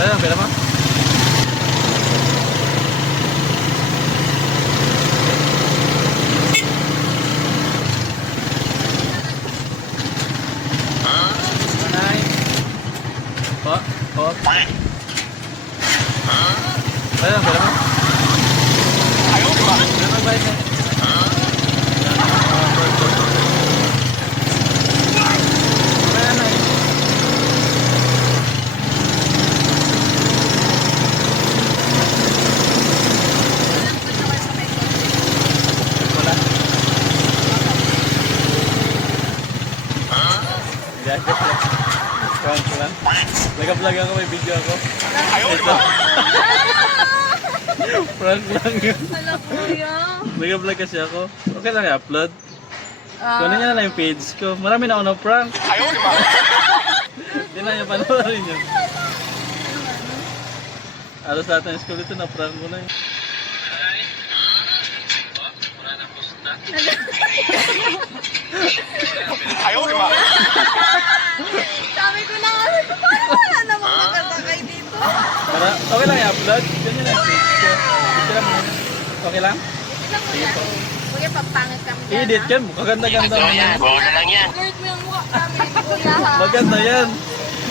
Ayan, pera mo. Manay. Po, po. Ayan, pera mo. Pera mo, bayad mo. Ayan, ay. Wala. Guys, prank ko lang. Nag-vlog ako, may video ako. Ito. Prank lang yun. Hala kuya. Nag-vlog kasi ako. Okay lang i-upload. Kunin niya na yung page ko. Marami na ako na prank. Hindi na yung panoorin yun. Alas lahat ng school ito na prank ko na yun. Sabi ko na nga, parang wala namang magkasakay dito. Para, okay lang i-upload. Ganyan lang yung page ko. Picture lang muna. Okay lang? Ilang mo yan. Kuya, pagpangit kami dyan, I-edit ha? yan. Kaganda-ganda mo yan. Girl mo yung mukha namin, kuya, ha? Maganda yan.